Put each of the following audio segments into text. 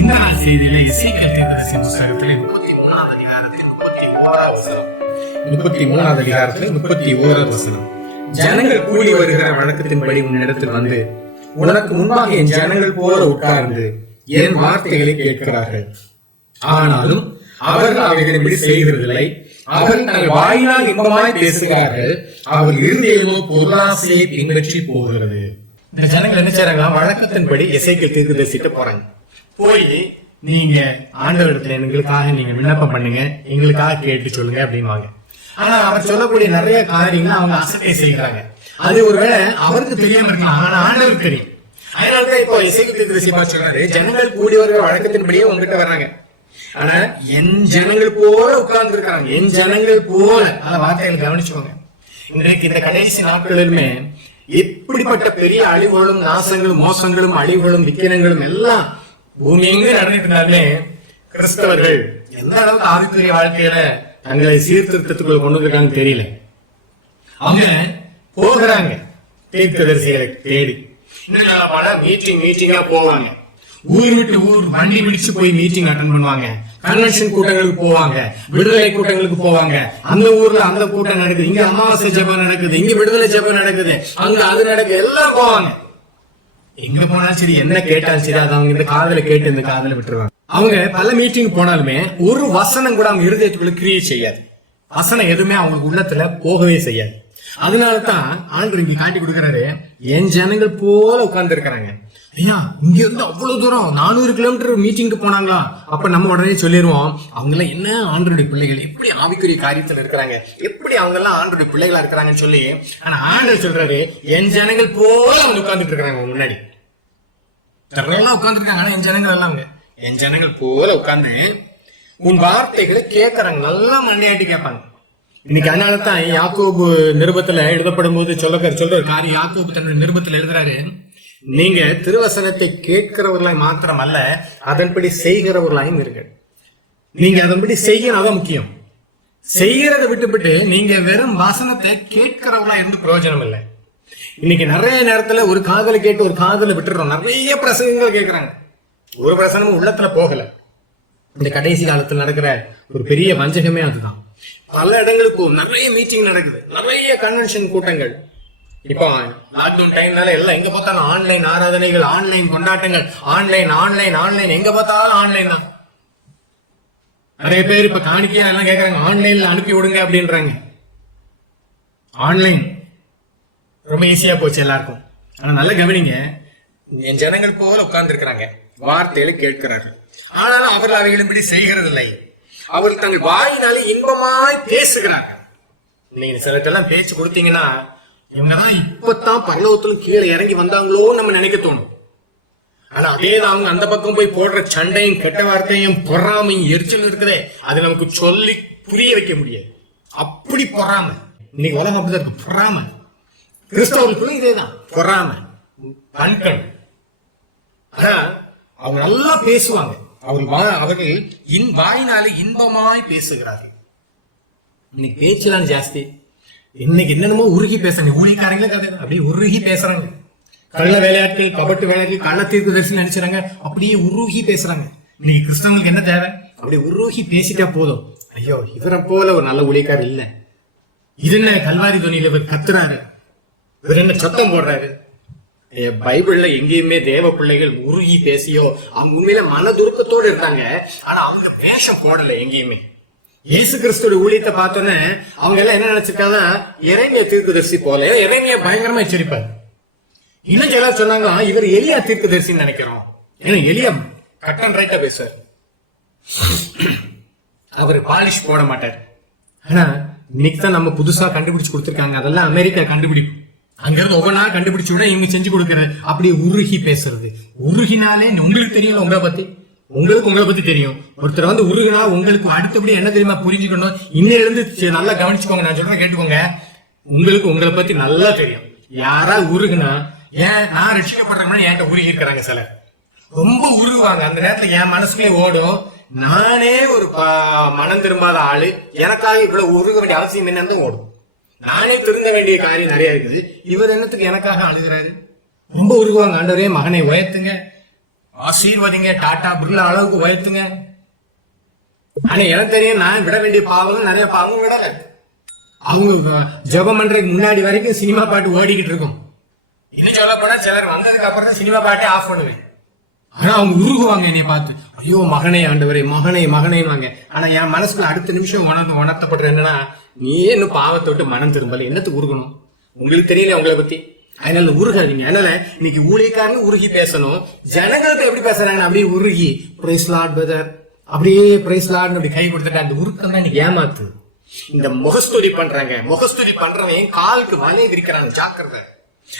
இந்த நாள் செய்தியில இசைக்கல் தீர்க்கதரிசி புஸ்தகத்திலே முப்பத்தி மூணாவது அதிகாரத்தில் முப்பத்தி ஓராவது வசனம். முப்பத்தி மூணாவது அதிகாரத்தில் முப்பத்தி ஓராவது வசனம். ஜனங்கள் கூடி வருகிற வழக்கத்தின்படி உன்னிடத்தில் வந்து உனக்கு முன்பாக என் ஜனங்கள் போல உட்கார்ந்து என் வார்த்தைகளை கேட்கிறார்கள். ஆனாலும் அவர்கள் அவைகளின்படி செய்கிறதில்லை. அவர்கள் தங்கள் வாயினால் இன்பமாய் பேசுகிறார்கள். அவர் இருதயமோ பொருளாசையை பின்பற்றி போகிறது. இந்த ஜனங்கள் என்ன செய்யறாங்க வழக்கத்தின்படி இசைக்கு பேசிட்டு போறாங்க. போய் நீங்க ஆண்டவரிடத்துல எங்களுக்காக நீங்க விண்ணப்பம் பண்ணுங்க எங்களுக்காக கேட்டு சொல்லுங்க அப்படின்வாங்க ஆனா அவர் சொல்லக்கூடிய நிறைய காரியங்களை அவங்க அசட்டை செய்கிறாங்க. அது ஒருவேளை அவருக்கு தெரியாம இருக்கலாம். ஆனா ஆண்டவருக்கு தெரியும். அதனாலதான் இப்போ இசைக்கு தீர்க்கதரிசி சொன்னாரு சொல்றாரு. ஜனங்கள் கூடி வருகிற வழக்கத்தின்படியே உங்ககிட்ட வர்றாங்க. ஆனா என் ஜனங்கள் போல உட்கார்ந்து இருக்காங்க என் ஜனங்கள் போல. அந்த வார்த்தைகளை கவனிச்சுக்கோங்க. இன்றைக்கு இந்த கடைசி நாட்களிலுமே எப்படிப்பட்ட பெரிய அழிவுகளும் நாசங்களும் மோசங்களும் அழிவுகளும் விக்கிரங்களும் எல்லாம் பூமி எங்க கிறிஸ்தவர்கள் எந்த அளவுக்கு ஆவிக்குரிய வாழ்க்கையில தங்களை சீர்திருத்தத்துக்குள்ள கொண்டு வந்திருக்காங்கன்னு தெரியல. அவங்க போகிறாங்க. தீர்க்கதரிசிகளை தேடி. இன்னும் பல மீட்டிங் மீட்டிங்கா போவாங்க. ஊர் விட்டு ஊர் வண்டி பிடிச்சு போய் மீட்டிங் அட்டன் பண்ணுவாங்க. கன்வென்ஷன் கூட்டங்களுக்கு போவாங்க. விடுதலை கூட்டங்களுக்கு போவாங்க. அந்த ஊர்ல அந்த கூட்டம் நடக்குது. இங்க அமாவாசை ஜபம் நடக்குது. இங்க விடுதலை ஜெபம் நடக்குது. அங்க அது நடக்குது. எல்லாம் போவாங்க. எங்க போனாலும் சரி என்ன கேட்டாலும் சரி அது அவங்க இந்த காதல கேட்டு இந்த காதல விட்டுருவாங்க. அவங்க பல மீட்டிங் போனாலுமே ஒரு வசனம் கூட அவங்க இருதயத்துக்குள்ள கிரியேட் செய்யாது. வசனம் எதுவுமே அவங்களுக்கு உள்ளத்துல போகவே செய்யாது. அதனால தான் ஆண்டு இங்க காட்டி கொடுக்கறாரு என் ஜனங்கள் போல உட்கார்ந்து இருக்கிறாங்க ஐயா இங்க இருந்து அவ்வளவு தூரம் நானூறு கிலோமீட்டர் மீட்டிங்க்கு போனாங்களா? அப்ப நம்ம உடனே சொல்லிடுவோம் அவங்க எல்லாம் என்ன ஆண்டருடைய பிள்ளைகள்? எப்படி ஆவிக்குரிய காரியத்துல இருக்கிறாங்க? எப்படி அவங்க எல்லாம் ஆண்டருடைய பிள்ளைகளா இருக்கிறாங்கன்னு சொல்லி ஆனா ஆண்டர் சொல்றாரு என் ஜனங்கள் போல அவங்க உட்கார்ந்துட்டு இருக்கிறாங்க முன்னாடி. எல்லாம் உட்கார்ந்துருக்காங்க ஆனா என் ஜனங்கள் எல்லாம் அவங்க என் ஜனங்கள் போல உட்கார்ந்து உன் வார்த்தைகளை கேட்கறாங்க நல்லா மண்டையாட்டி கேட்பாங்க. இன்னைக்கு அதனால தான் யாக்கோபு நிருபத்துல எழுதப்படும் போது சொல்ல சொல்ற காரியம் யாக்கோபு தன்னுடைய நிருபத்துல எழுதுறாரு நீங்க திருவசனத்தை கேட்கிறவர்களாய் மாத்திரம் அல்ல அதன்படி செய்கிறவர்களாயும் இருங்க நீங்க அதன்படி செய்யணும் அதான் முக்கியம். செய்கிறத விட்டுவிட்டு நீங்க வெறும் வசனத்தை கேட்கிறவங்களா இருந்து பிரயோஜனம் இல்லை இன்னைக்கு நிறைய நேரத்துல ஒரு காதலை கேட்டு ஒரு காதலை விட்டுறோம் நிறைய பிரசங்கங்கள் கேட்கிறாங்க ஒரு பிரசனமும் உள்ளத்துல போகல. இந்த கடைசி காலத்துல நடக்கிற ஒரு பெரிய வஞ்சகமே அதுதான். பல இடங்களுக்கு நிறைய மீட்டிங் நடக்குது. நிறைய கன்வென்ஷன் கூட்டங்கள். இப்போ லாக்டவுன் டைம்னால எல்லாம் எங்க பார்த்தாலும் ஆன்லைன் ஆராதனைகள் ஆன்லைன் கொண்டாட்டங்கள். ஆன்லைன் ஆன்லைன் ஆன்லைன் எங்க பார்த்தாலும் ஆன்லைன் தான். நிறைய பேர் இப்ப காணிக்கையா எல்லாம் கேட்கறாங்க ஆன்லைன்ல அனுப்பி விடுங்க அப்படின்றாங்க. ஆன்லைன் ரொம்ப ஈஸியா போச்சு எல்லாருக்கும். ஆனா நல்லா கவனிங்க. என் ஜனங்கள் போல உட்கார்ந்து இருக்கிறாங்க வார்த்தையில கேட்கிறார்கள். ஆனாலும் அவர்கள் அவைகளின்படி செய்கிறதில்லை. அவர் தங்கள் வாயினாலே இன்பமாய் பேசுகிறாங்க நீங்க சிலர்ட்டெல்லாம் பேச்சு கொடுத்தீங்கன்னா இவங்கதான் இப்பதான் பரலோகத்திலும் கீழே இறங்கி வந்தாங்களோ நம்ம நினைக்க தோணும். ஆனா அதேதான் அவங்க அந்த பக்கம் போய் போடுற சண்டையும் கெட்ட வார்த்தையும் பொறாமையும் எரிச்சல் இருக்குதே அது நமக்கு சொல்லி புரிய வைக்க முடியாது. அப்படி பொறாமை. இன்னைக்கு உலகம் அப்படிதான் இருக்கு. பொறாம. கிறிஸ்தவர்களுக்கும் இதேதான். பொறாமை. கண்கள் ஆனா அவங்க நல்லா பேசுவாங்க. அவர்கள் அவர்கள் இன் வாயினாலே இன்பமாய் பேசுகிறார்கள். இன்னைக்கு பேச்சுலாம் ஜாஸ்தி. இன்னைக்கு என்னென்னமோ உருகி பேசுறாங்க. ஊழிக்காரங்களும் கதை. அப்படியே உருகி பேசுறாங்க. கள்ள விளையாட்டு கபட்டு விளையாட்டு கள்ள தீர்க்கு தரிசனம் நினைச்சுறாங்க அப்படியே உருகி பேசுறாங்க. இன்னைக்கு கிறிஸ்தவங்களுக்கு என்ன தேவை? அப்படியே உருகி பேசிட்டா போதும். ஐயோ இவரை போல ஒரு நல்ல ஊழியக்காரர் இல்லை. இது என்ன கல்வாரி துணியில இவர் கத்துறாரு? இவர் என்ன சத்தம் போடுறாரு? பைபிள்ல எங்கேயுமே தேவ பிள்ளைகள் உருகி பேசியோ அவங்க உண்மையில மனதுருக்கத்தோடு இருந்தாங்க. ஆனா அவங்க வேஷம் போடல எங்கேயுமே. இயேசு கிறிஸ்துவோட ஊழியத்தை பார்த்தோன்னே அவங்க எல்லாம் என்ன நினைச்சிருக்காங்க? இறைமைய தீர்க்கதரிசி போல. இறைமைய பயங்கரமா எச்சரிப்பாரு. இன்னும் சில சொன்னாங்க இவர் எலியா தீர்க்கதரிசின்னு நினைக்கிறோம். ஏன்னா எலியா கட் அண்ட் ரைட்டா பேசுவார். அவர் பாலிஷ் போட மாட்டார். ஆனா இன்னைக்கு தான் நம்ம புதுசா கண்டுபிடிச்சு கொடுத்துருக்காங்க. அதெல்லாம் அமெரிக்கா கண்டுபிடிப்பு. அங்கிருந்து நாள் கண்டுபிடிச்சு விட இவங்க செஞ்சு கொடுக்கறது. அப்படியே உருகி பேசுறது. உருகினாலே உங்களுக்கு தெரியல உங்களை பத்தி? உங்களுக்கு உங்களை பத்தி தெரியும். ஒருத்தர் வந்து உருகினா உங்களுக்கு அடுத்தபடி என்ன தெரியுமா புரிஞ்சுக்கணும்? இன்னையில இருந்து நல்லா கவனிச்சுக்கோங்க. நான் சொல்றேன் கேட்டுக்கோங்க. உங்களுக்கு உங்களை பத்தி நல்லா தெரியும். யாராவது உருகுனா ஏன் நான் ரட்சிக்கப்படுறேன்னு என்கிட்ட உருகி இருக்கிறாங்க சிலர். ரொம்ப உருகுவாங்க. அந்த நேரத்துல என் மனசுக்குள்ளே ஓடும். நானே ஒரு மனம் திரும்பாத ஆளு. எனக்காக இவ்வளவு உருக வேண்டிய அவசியம் என்னன்னு ஓடும். நானே திருந்த வேண்டிய காரியம் நிறைய இருக்குது. இவர் என்னத்துக்கு எனக்காக அழுகிறாரு? ரொம்ப உருகுவாங்க ஆண்டவரே மகனை உயர்த்துங்க. ஆசீர்வதிங்க டாடா பிர்லா அளவுக்கு உயர்த்துங்க. ஆனா எனக்கு தெரியும் நான் விட வேண்டிய பாவம் நிறைய பாவம் விடல அவங்க ஜெபம் பண்றதுக்கு முன்னாடி வரைக்கும் சினிமா பாட்டு ஓடிக்கிட்டு இருக்கும். இன்னும் சொல்ல போனா சிலர் வந்ததுக்கு அப்புறம் தான் சினிமா பாட்டே ஆஃப் பண்ணுவேன். ஆனா அவங்க உருகுவாங்க என்னைய பார்த்து. ஐயோ மகனே ஆண்டவரே மகனே மகனே வாங்க ஆனா என் மனசுல அடுத்த நிமிஷம் உணர்ந்து உணர்த்தப்படுற என்னன்னா நீயே இன்னும் பாவத்தை விட்டு மனம் திரும்பல. என்னத்துக்கு உருகணும்? உங்களுக்கு தெரியல உங்களை பத்தி? அதனால உருகாதீங்க. அதனால இன்னைக்கு ஊழியக்காரங்க உருகி பேசணும். ஜனங்களுக்கு எப்படி பேசுறாங்க அப்படியே உருகி பிரைஸ் லாட் பிரதர் அப்படியே பிரைஸ் லார்ட்னு அப்படி கை கொடுத்துட்டு அந்த உருக்கம் தான் இன்னைக்கு ஏமாத்து. இந்த முகஸ்துதி பண்றாங்க. முகஸ்துதி பண்றவன் காலுக்கு வலையை விரிக்கிறாங்க ஜாக்கிரதை.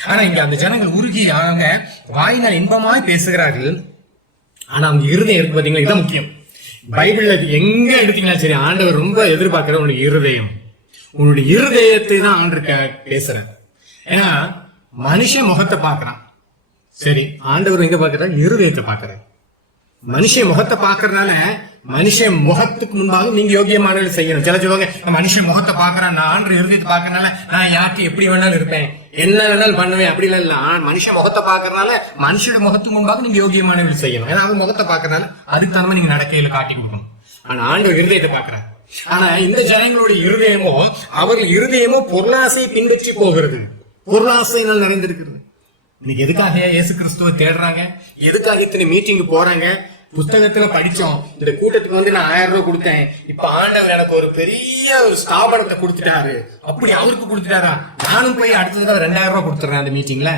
ஆனா இங்க அந்த ஜனங்கள் உருகி ஆக வாயினால் இன்பமாய் பேசுகிறார்கள். ஆனா அவங்க இருதயம் இருக்கு பாத்தீங்களா? இதுதான் முக்கியம். பைபிள்ல எங்க எடுத்தீங்கன்னா சரி ஆண்டவர் ரொம்ப எதிர்பார்க்கிற உனக்கு இருதயம். உன்னுடைய இருதயத்தை தான் ஆண்டவர் பேசுறேன். ஏன்னா மனுஷன் முகத்தை பார்க்கறான். சரி ஆண்டவர் எங்க பார்க்கறார்? இருதயத்தை பார்க்கறார். மனுஷன் முகத்தை பாக்குறதுனால மனுஷன் முகத்துக்கு முன்பாக நீங்க யோகியமானது செய்யணும். சில சொல்லுவாங்க மனுஷன் முகத்தை பாக்குறான் நான் ஆண்டு இருதயத்தை பாக்குறதுனால நான் யாருக்கு எப்படி வேணாலும் இருப்பேன்? என்ன வேணாலும் பண்ணுவேன் அப்படி இல்ல. ஆ- மனுஷன் முகத்தை பாக்குறதுனால மனுஷோட முகத்துக்கு முன்பாக நீங்க யோகியமானது செய்யணும். ஏன்னா அவன் முகத்தை பாக்குறதுனால அதுக்கு தகுந்த நீங்க நடக்கையில காட்டி கொடுக்கணும். ஆனா ஆண்டு இருதயத்தை பார்க்கறார். ஆனா இந்த ஜனங்களுடைய இருதயமோ அவர்கள் இருதயமோ பொருளாசையை பின்பற்றி போகிறது. பொருளாசையினால் நிறைந்திருக்கிறது. இன்னைக்கு எதுக்காக இயேசு கிறிஸ்துவ தேடுறாங்க? எதுக்காக இத்தனை மீட்டிங் போறாங்க? புஸ்தகத்துல படிச்சோம். இந்த கூட்டத்துக்கு வந்து நான் ஆயிரம் ரூபாய் கொடுத்தேன். இப்ப ஆண்டவர் எனக்கு ஒரு பெரிய ஒரு ஸ்தாபனத்தை கொடுத்துட்டாரு. அப்படி அவருக்கு கொடுத்துட்டாரா? நானும் போய் அடுத்தது ரெண்டாயிரம் ரூபாய் கொடுத்துறேன் அந்த மீட்டிங்ல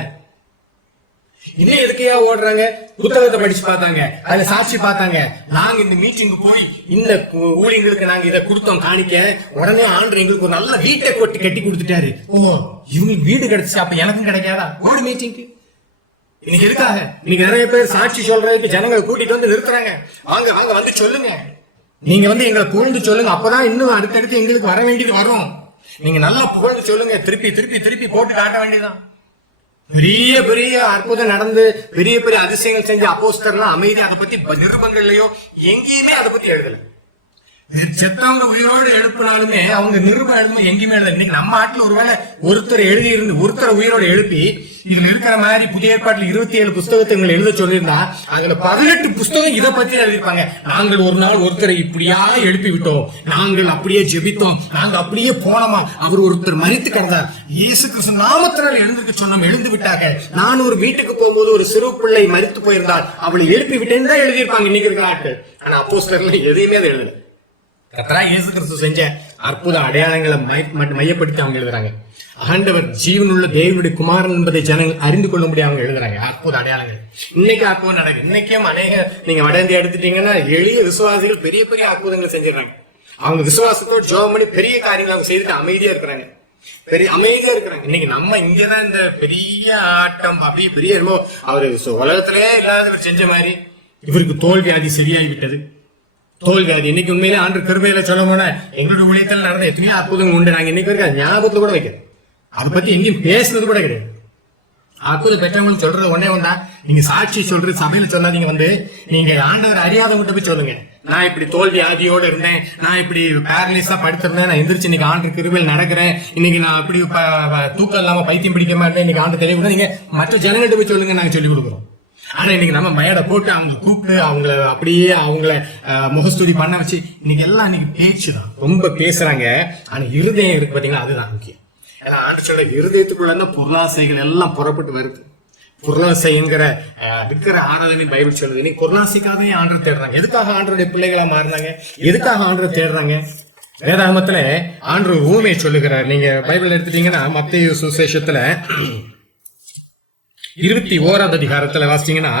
இன்னும் எதுக்கையா ஓடுறாங்க? புத்தகத்தை படிச்சு பார்த்தாங்க. அதுல சாட்சி பார்த்தாங்க. நாங்க இந்த மீட்டிங் போய் இந்த கு- ஊழியர்களுக்கு நாங்க இதை கொடுத்தோம் காணிக்க. உடனே ஆண்டு எங்களுக்கு ஒரு நல்ல வீட்டை கொட்டி கட்டி கொடுத்துட்டாரு. ஓ இவங்களுக்கு வீடு கிடைச்சு அப்ப எனக்கும் கிடைக்காதா? ஓடு மீட்டிங்க்கு இன்னைக்கு எதுக்காக? இன்னைக்கு நிறைய பேர் சாட்சி சொல்றதுக்கு ஜனங்களை கூட்டிட்டு வந்து நிறுத்துறாங்க. வாங்க வாங்க வந்து சொல்லுங்க. நீங்க வந்து எங்களை புகழ்ந்து சொல்லுங்க. அப்பதான் இன்னும் அடுத்தடுத்து எங்களுக்கு வர வேண்டியது வரும். நீங்க நல்லா புகழ்ந்து சொல்லுங்க. திருப்பி திருப்பி திருப்பி போட்டு காட்ட வேண்டியதுதான். பெரிய பெரிய அற்புதம் நடந்து பெரிய பெரிய அதிசயங்கள் செஞ்ச அப்போஸ்தர்லாம் அமைதி அதை பத்தி நிருபங்கள்லயோ எங்கேயுமே அதை பத்தி எழுதல. செத்தவங்க உயிரோடு எழுப்பினாலுமே அவங்க நிருபம் எழுதும் எங்கேயுமே எழுதல. இன்னைக்கு நம்ம நாட்டுல ஒருவேளை ஒருத்தர் எழுதி இருந்து ஒருத்தர் உயிரோடு எழுப்பி இதுல இருக்கிற மாதிரி புதிய ஏற்பாட்டுல இருபத்தி ஏழு புஸ்தகத்தை இவங்க எழுத சொல்லியிருந்தா அதுல பதினெட்டு புஸ்தகம் இதை பத்தி எழுதியிருப்பாங்க. நாங்கள் ஒரு நாள் ஒருத்தரை இப்படியா எழுப்பி விட்டோம். நாங்கள் அப்படியே ஜெபித்தோம். நாங்க அப்படியே போனோமா? அவர் ஒருத்தர் மறித்து கிடந்தார். இயேசு கிறிஸ்து நாமத்தினால் எழுந்திருக்க சொன்னோம் எழுந்து விட்டாங்க. நான் ஒரு வீட்டுக்கு போகும்போது ஒரு சிறு பிள்ளை மறித்து போயிருந்தால் அவளை எழுப்பி விட்டேன்னு தான் எழுதியிருப்பாங்க இன்னைக்கு இருக்கிற ஆட்கள். ஆனா அப்போ எதையுமே அதை எழுதல. கத்தரா இயேசு கிறிஸ்து செஞ்சேன் அற்புத அடையாளங்களை ம- மையப்படுத்தி அவங்க எழுதுறாங்க. ஆண்டவர் ஜீவனுள்ள தேவனுடைய குமாரன் என்பதை ஜனங்கள் அறிந்து கொள்ள முடியாது அவங்க எழுதுறாங்க. அற்புத அடையாளங்கள். இன்னைக்கு அற்புதம் நடக்குது. இன்னைக்கும் அநேக நீங்க வட இந்தியா எடுத்துட்டீங்கன்னா எளிய விசுவாசிகள் பெரிய பெரிய அற்புதங்கள் செஞ்சிடறாங்க. அவங்க விசுவாசத்தோட ஜோம் பண்ணி பெரிய காரியங்கள் அவங்க செய்துட்டு அமைதியா இருக்கிறாங்க. பெரிய அமைதியா இருக்கிறாங்க. இன்னைக்கு நம்ம இங்கதான் இந்த பெரிய ஆட்டம் அப்படியே பெரிய அவர் அவரு இல்லாதவர் செஞ்ச மாதிரி இவருக்கு தோல்வியாதி சரியாகி விட்டது தோல் வியாதி இன்னைக்கு உண்மையிலே ஆண்டு கிருபையில சொல்ல போனா எங்களோட ஊழியத்தில் நடந்த எத்தனையோ அற்புதங்கள் உண்டு. நாங்க இன்னைக்கு வரைக்கும் ஞாபகத்துல கூட வைக்கிறோம் அதை பத்தி எங்கேயும் பேசுனது கூட கிடையாது. அற்புதம் பெற்றவங்களுக்கு சொல்றது ஒன்னே ஒன்றா நீங்க சாட்சி சொல்றது சபையில சொல்லாதீங்க வந்து. நீங்க ஆண்டவர் அறியாதவங்கிட்ட போய் சொல்லுங்க. நான் இப்படி தோல்வி ஆதியோடு இருந்தேன். நான் இப்படி பேரலைஸா படுத்திருந்தேன். நான் எந்திரிச்சு இன்னைக்கு ஆண்டு கிருவில் நடக்கிறேன். இன்னைக்கு நான் அப்படி தூக்கம் இல்லாம பைத்தியம் பிடிக்க மாட்டேன் இன்னைக்கு ஆண்டு தெளிவு நீங்க மற்ற ஜனங்கள்கிட்ட போய் சொல்லுங்க. நாங்க சொல்லி கொடுக்குறோம். ஆனா இன்னைக்கு நம்ம மயடை போட்டு அவங்க கூப்பிட்டு அவங்கள அப்படியே அவங்கள முகஸ்துதி பண்ண வச்சு இன்னைக்கு எல்லாம் இன்னைக்கு பேச்சு தான். ரொம்ப பேசுறாங்க. ஆனா இருதயம் இருக்கு பாத்தீங்களா? அதுதான் முக்கியம். ஏன்னா ஆண்டு சொல்ல இருதயத்துக்குள்ள தான் பொருளாசைகள் எல்லாம் புறப்பட்டு வருது. பொருளாசைங்கிற அஹ், ஆராதனை பைபிள் சொல்லுது. இன்னைக்கு பொருளாசைக்காகவே ஆண்டு தேடுறாங்க. எதுக்காக ஆண்டருடைய பிள்ளைகளா மாறினாங்க? எதுக்காக ஆண்டு தேடுறாங்க? வேதாகமத்துல ஆண்டு ஊமை சொல்லுகிறார். நீங்க பைபிள் எடுத்துட்டீங்கன்னா மத்திய சுசேஷத்துல இருபத்தி ஓராவது அதிகாரத்துல வாசிச்சீங்கன்னா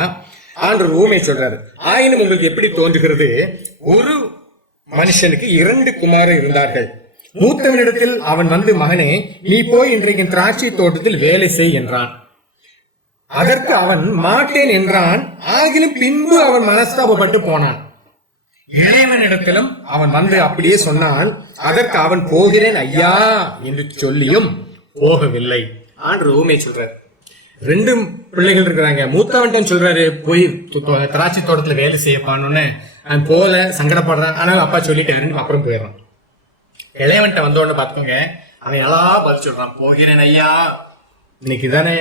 ஆண்டவர் ஊமை சொல்றாரு. ஆயினும் உங்களுக்கு எப்படி தோன்றுகிறது? ஒரு மனுஷனுக்கு இரண்டு குமாரர் இருந்தார்கள். மூத்தவனிடத்தில் அவன் வந்து மகனே நீ போய் இன்றைக்கு திராட்சை தோட்டத்தில் வேலை செய் என்றான். அதற்கு அவன் மாட்டேன் என்றான். ஆகிலும் பின்பு அவன் மனஸ்தாபப்பட்டு போனான். இளையவனிடத்திலும் அவன் வந்து அப்படியே சொன்னான் அதற்கு அவன் போகிறேன் ஐயா என்று சொல்லியும் போகவில்லை. ஆண்டு ஊமை சொல்றார். ரெண்டு பிள்ளைகள் இருக்கிறாங்க. மூத்தவன்ட்டு சொல்றாரு போய் திராட்சை தோட்டத்துல வேலை செய்யப்பான்னு அவன் போல சங்கடப்படுறான் ஆனா அப்பா சொல்லிட்டாருன்னு அப்புறம் போயிடுறான். இளையவன்ட்ட வந்தோடனே பார்த்துக்கோங்க பாத்துக்கோங்க அவன் எல்லாம் பதில் சொல்றான். போகிறேன் ஐயா. இன்னைக்கு தானே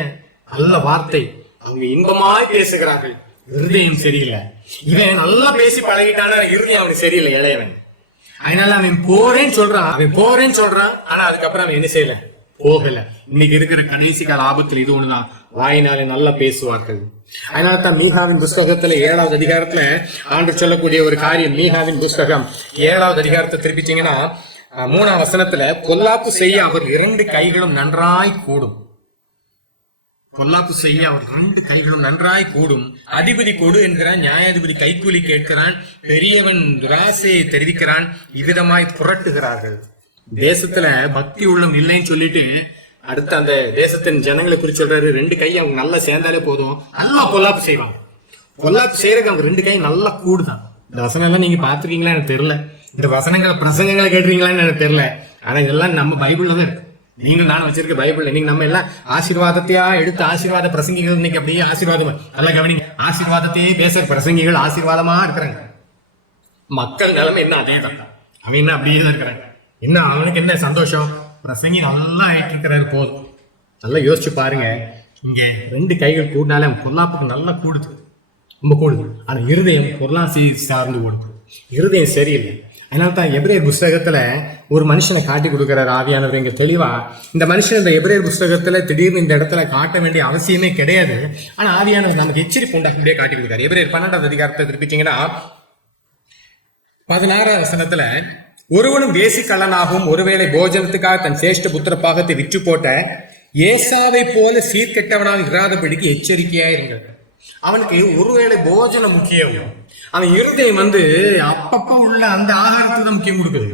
நல்ல வார்த்தை. அவங்க இன்பமாய் பேசுகிறார்கள். இருதயம் சரியில்லை. இவன் நல்லா பேசி பழகிட்டான இருதயம் அவனுக்கு சரியில்லை இளையவன். அதனால அவன் போறேன்னு சொல்றான். அவன் போறேன்னு சொல்றான். ஆனா அதுக்கப்புறம் அவன் என்ன செய்யல? போகல. இன்னைக்கு இருக்கிற கடைசி கால ஆபத்துல இது ஒண்ணுதான். வாயினாலே நல்லா பேசுவார்கள். அதனால தான் மீகாவின் புஸ்தகத்துல ஏழாவது அதிகாரத்துல ஆண்டு சொல்லக்கூடிய ஒரு காரியம் மீகாவின் புஸ்தகம். ஏழாவது அதிகாரத்தை திருப்பிச்சீங்கன்னா மூணாம் வசனத்துல பொல்லாப்பு செய்ய அவர் இரண்டு கைகளும் நன்றாய் கூடும். பொல்லாப்பு செய்ய அவர் ரெண்டு கைகளும் நன்றாய் கூடும். அதிபதி கொடு என்கிறான் நியாயாதிபதி கைக்கூலி கேட்கிறான் பெரியவன் ராசையை தெரிவிக்கிறான் இவ்விதமாய் புரட்டுகிறார்கள். தேசத்துல பக்தி உள்ளம் இல்லைன்னு சொல்லிட்டு அடுத்து அந்த தேசத்தின் ஜனங்களை குறிச்சு சொல்றாரு ரெண்டு கை அவங்க நல்லா சேர்ந்தாலே போதும். நல்லா பொல்லாப்பு செய்வாங்க. பொல்லாப்பு செய்யறதுக்கு அவங்க ரெண்டு கை நல்லா கூடுதான். இந்த வசனம் எல்லாம் நீங்க பாத்துருக்கீங்களா எனக்கு தெரியல. இந்த வசனங்களை பிரசங்கங்களை கேட்டுறீங்களான்னு எனக்கு தெரியல. ஆனா இதெல்லாம் நம்ம பைபிள்ல தான் இருக்கு. நீங்க நான் வச்சிருக்க பைபிள் நீங்க நம்ம எல்லாம் ஆசீர்வாதத்தையா எடுத்து ஆசீர்வாத பிரசங்கிகள் இன்னைக்கு அப்படியே ஆசீர்வாதம் நல்லா கவனிங்க. ஆசீர்வாதத்தையே பேசுற பிரசங்கிகள் ஆசீர்வாதமா இருக்கிறாங்க. மக்கள் நிலைமை என்ன அதே தான் அவன் என்ன அப்படியே தான் இருக்கிறாங்க. என்ன அவனுக்கு என்ன சந்தோஷம்? பிரசங்கி நல்லா ஆயிட்டு இருக்கிறாரு போதும். நல்லா யோசிச்சு பாருங்க. இங்க ரெண்டு கைகள் கூடினாலே அவன் பொல்லாப்புக்கு நல்லா கூடுது. ரொம்ப கூடுது. ஆனா இருதயம் பொருளாசி சார்ந்து ஓடுது. இருதயம் சரியில்லை. அதனால தான் எபிரேயர் புஸ்தகத்துல ஒரு மனுஷனை காட்டி கொடுக்கிறார் ஆவியானவர். இங்க தெளிவா இந்த மனுஷன் இந்த எபிரேயர் புஸ்தகத்துல திடீர்னு இந்த இடத்துல காட்ட வேண்டிய அவசியமே கிடையாது. ஆனா ஆவியானவர் நமக்கு எச்சரிப்பு உண்டாக்கும்படியே காட்டி கொடுக்காரு எபிரேயர் பன்னெண்டாவது அதிகாரத்தை திருப்பிச்சீங்கன்னா பதினாறாம் வசனத்துல ஒருவனும் வேசி கள்ளனாகவும் ஒருவேளை போஜனத்துக்காக தன் சேஷ்ட புத்திர பாகத்தை விற்று போட்ட ஏசாவை போல சீர்கெட்டவனாக இராதபடிக்கு எச்சரிக்கையா இருங்கள் அவனுக்கு ஒருவேளை போஜனம் முக்கியம். அவன் இருதயம் வந்து அப்பப்ப உள்ள அந்த ஆகாரத்துக்கு தான் முக்கியம் கொடுக்குது.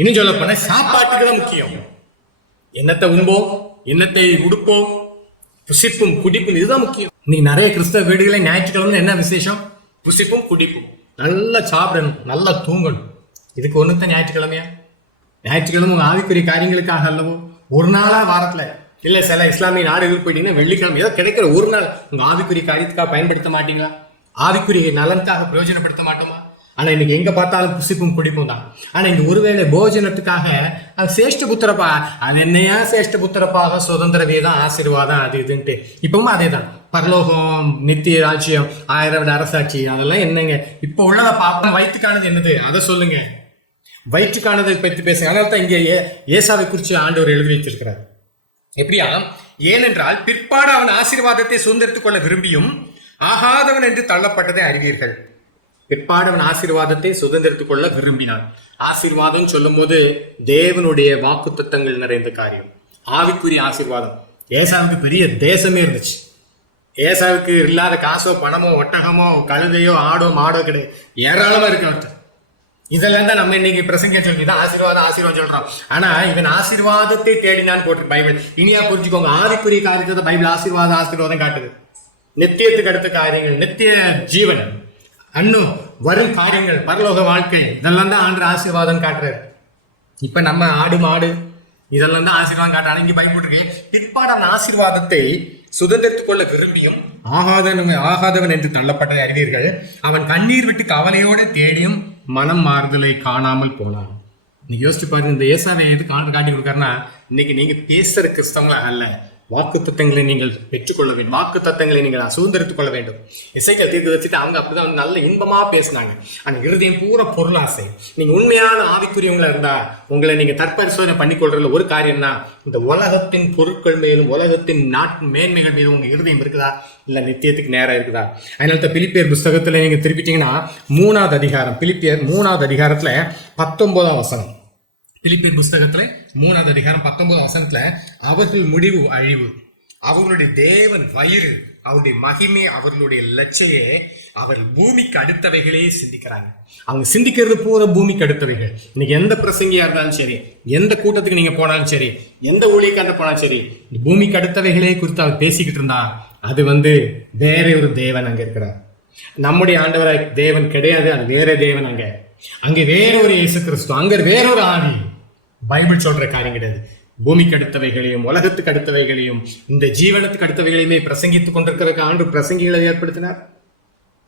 இன்னும் சொல்ல போனா சாப்பாட்டுக்கு தான் முக்கியம். என்னத்தை உண்போம்? என்னத்தை உடுப்போம்? புசிப்பும் குடிப்பும் இதுதான் முக்கியம். இன்னைக்கு நிறைய கிறிஸ்தவ வீடுகளில் ஞாயிற்றுக்கிழமை என்ன விசேஷம்? புசிப்பும் குடிப்பும். நல்லா சாப்பிடணும் நல்லா தூங்கணும். இதுக்கு ஒன்று தான் ஞாயிற்றுக்கிழமையா? ஞாயிற்றுக்கிழமை உங்க ஆவிக்குரிய காரியங்களுக்காக அல்லவோ? ஒரு நாளா வாரத்துல. இல்லை சில இஸ்லாமிய நாடுகளுக்கு போயிட்டீங்கன்னா வெள்ளிக்கிழமை ஏதோ கிடைக்கிற ஒரு நாள். உங்க ஆவிக்குரிய காரியத்துக்காக பயன்படுத்த மாட்டீங்களா? ஆவிக்குரிய நலனுக்காக பிரயோஜனப்படுத்த மாட்டோமா? ஆனா இன்னைக்கு எங்க பார்த்தாலும் புசிப்பும் குடிப்பும் தான். ஆனா இங்கே ஒருவேளை போஜனத்துக்காக அது சேஷ்ட புத்திரப்பா அது என்னையா சேஷ்ட புத்திரப்பாக சுதந்திர வீதம் ஆசீர்வாதம் அது இதுன்ட்டு. இப்பவும் அதே தான் பரலோகம் நித்திய ராஜ்யம் ஆயிரம் அரசாட்சி அதெல்லாம் என்னங்க? இப்போ உள்ளதை பார்ப்போம். வயிற்றுக்கானது என்னது? அதை சொல்லுங்க. வயிற்றுக்கானதை பற்றி பேசுங்க அதனால தான் இங்கே ஏசாவை குறித்து ஆண்டவர் எழுதி வைத்திருக்கிறார். எப்படியா? ஏனென்றால் பிற்பாடு அவன் ஆசீர்வாதத்தை சுதந்திரித்துக் கொள்ள விரும்பியும் ஆகாதவன் என்று தள்ளப்பட்டதை அறிவீர்கள். பிற்பாடு அவன் ஆசீர்வாதத்தை சுதந்திரித்துக் கொள்ள விரும்பினான். ஆசீர்வாதம் சொல்லும்போது தேவனுடைய வாக்குத்தத்தங்கள் நிறைந்த காரியம். ஆவிக்குரிய ஆசீர்வாதம். ஏசாவுக்கு பெரிய தேசமே இருந்துச்சு. ஏசாவுக்கு இல்லாத காசோ பணமோ ஒட்டகமோ கழுதையோ ஆடோ மாடோ கிடையாது. ஏராளமா இருக்கு அவர்கிட்ட. இதெல்லாம் தான் நம்ம இன்னைக்கு பிரசங்க சொல்லி தான் ஆசீர்வாதம் ஆசீர்வாதம் சொல்றோம். ஆனா இவன் ஆசீர்வாதத்தை தேடினான்னு போட்டு பைபிள். இனியா புரிஞ்சுக்கோங்க ஆதிக்குரிய காரியத்தை பைபிள் ஆசீர்வாதம் ஆசீர்வாதம் காட்டுது. நித்தியத்துக்கு அடுத்த காரியங்கள் நித்திய ஜீவன் அன்னும் வரும் காரியங்கள் பரலோக வாழ்க்கை இதெல்லாம் தான் ஆண்டு ஆசீர்வாதம் காட்டுறாரு. இப்ப நம்ம ஆடு மாடு இதெல்லாம் தான் ஆசீர்வாதம் காட்டுறாங்க இங்க பைபிள் இருக்கு பிற்பாடான ஆசீர்வாதத்தை சுதந்திரத்துக் கொள்ள விரும்பியும் ஆகாதவன் ஆகாதவன் என்று தள்ளப்பட்ட அறிவீர்கள். அவன் கண்ணீர் விட்டு கவலையோடு தேடியும் மனம் மாறுதலை காணாமல் போனான். நீங்க யோசிச்சு பாருங்க இந்த ஏசாவை எது காட்டி கொடுக்காருன்னா இன்னைக்கு நீங்க பேசுற கிறிஸ்தவங்களா அல்ல. வாக்கு தத்தங்களை நீங்கள் பெற்றுக்கொள்ள வேண்டும். வாக்கு தத்தங்களை நீங்கள் சுதந்திரித்துக் கொள்ள வேண்டும். இசைகள் தீர்த்து வச்சுட்டு அவங்க அப்படிதான் வந்து நல்ல இன்பமா பேசினாங்க. ஆனா இருதயம் பூரா பொருளாசை. நீங்க உண்மையான ஆவிக்குரியவங்களா இருந்தா உங்களை நீங்க தற்பரிசோதனை பண்ணிக்கொள்றதுல ஒரு காரியம்னா இந்த உலகத்தின் பொருட்கள் மேலும் உலகத்தின் நாட்டின் மேன்மைகள் மீதும் உங்க இருதயம் இருக்குதா? இல்ல நித்தியத்துக்கு நேரம் இருக்குதா? அதனால தான் பிலிப்பியர் புஸ்தகத்துல நீங்க திருப்பிட்டீங்கன்னா மூணாவது அதிகாரம் பிலிப்பியர் மூணாவது அதிகாரத்துல பத்தொன்பதாம் வசனம். பிலிப்பியர் புஸ்தகத்துல மூணாவது அதிகாரம் பத்தொன்பது வசனத்துல அவர்கள் முடிவு அழிவு. அவங்களுடைய தேவன் வயிறு அவருடைய மகிமை அவர்களுடைய லட்சையே அவர் பூமிக்கு அடுத்தவைகளே சிந்திக்கிறாங்க. அவங்க சிந்திக்கிறது பூரா பூமிக்கு அடுத்தவைகள். இன்னைக்கு எந்த பிரசங்கியா இருந்தாலும் சரி எந்த கூட்டத்துக்கு நீங்க போனாலும் சரி எந்த ஊழியக்காரta போனாலும் சரி இந்த பூமிக்கு அடுத்தவைகளே குறித்து அவர் பேசிக்கிட்டு இருந்தா அது வந்து வேற ஒரு தேவன் அங்க இருக்கிறார். நம்முடைய ஆண்டவராய் தேவன் கிடையாது அது வேற தேவன் அங்க. அங்கே வேற ஒரு இயேசு கிறிஸ்து அங்க வேற ஒரு ஆவி. பைபிள் சொல்ற காரியம் கிடையாது. பூமிக்கு அடுத்தவைகளையும் உலகத்துக்கு அடுத்தவைகளையும் இந்த ஜீவனத்துக்கு அடுத்தவைகளையுமே பிரசங்கித்துக் கொண்டிருக்கிறதுக்கு ஆண்டு பிரசங்கிகளை ஏற்படுத்தினார்.